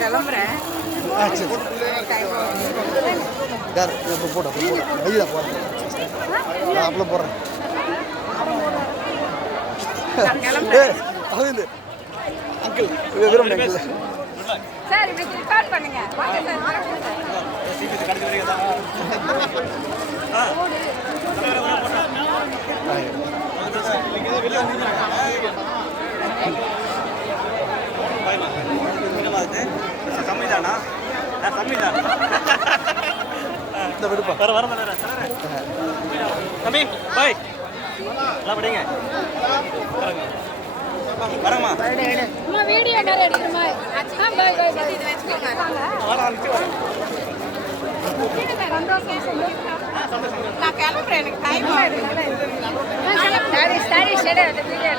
கிளம்புறேன். Uncle விரும்புங்க sir இப்படி start பண்ணுங்க. சம்மிதானா சம்மிதான் இந்த விடுப்பா வர வர தம்பி பாய் எல்லாம் படிங்க வரமா வீடியோ எடுக்கிறோமா? பாய் பாய் பாய் இது வெச்சுக்கோங்க. நான் கிளம்புறேன். எனக்கு டைம் ஆகுது. சரி சரி சரி அந்த வீடியோ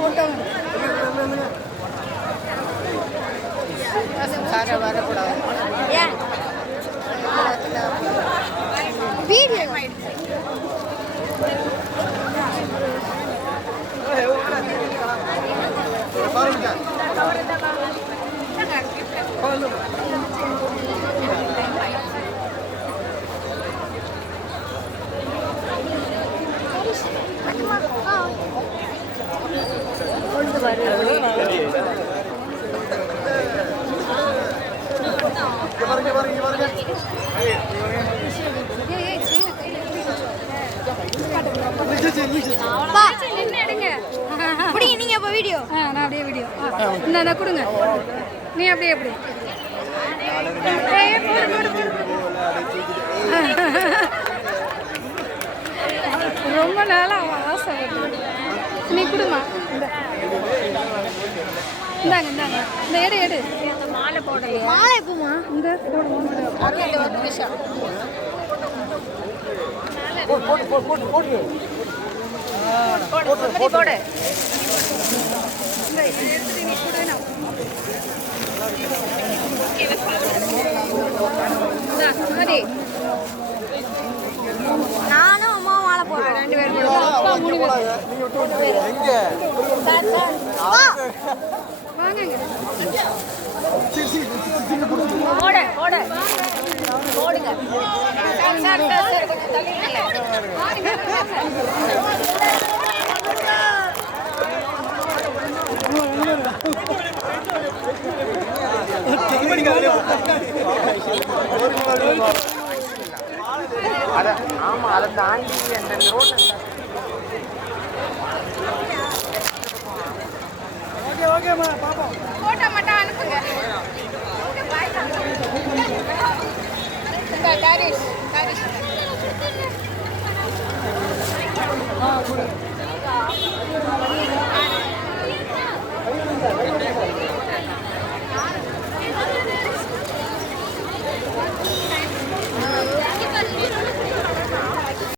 போட்டோ வரக்கூடாது. ஏன் வீடியோ நீங்க அப்ப வீடியோ நான் அப்படியே வீடியோ என்ன கொடுங்க. நீ அப்படியே எப்படி ரொம்ப நாளா ஆசை. நீ கொடுமா. இந்தாங்க இந்தாங்க இந்த எடு எடு. மாலை போடலையா? மாலை எப்போமா? இந்த ஒரு நிமிஷம் போடு. நானும் அம்மா மாலை போடுறேன். 2 பேரும் அப்பா 3 பேர். வாங்க போடுங்க. ஆமா அதை தாண்டி அந்த ரோட் ஓகேம்மா பாப்போம். போட்டோ மட்டும் அனுப்புங்க.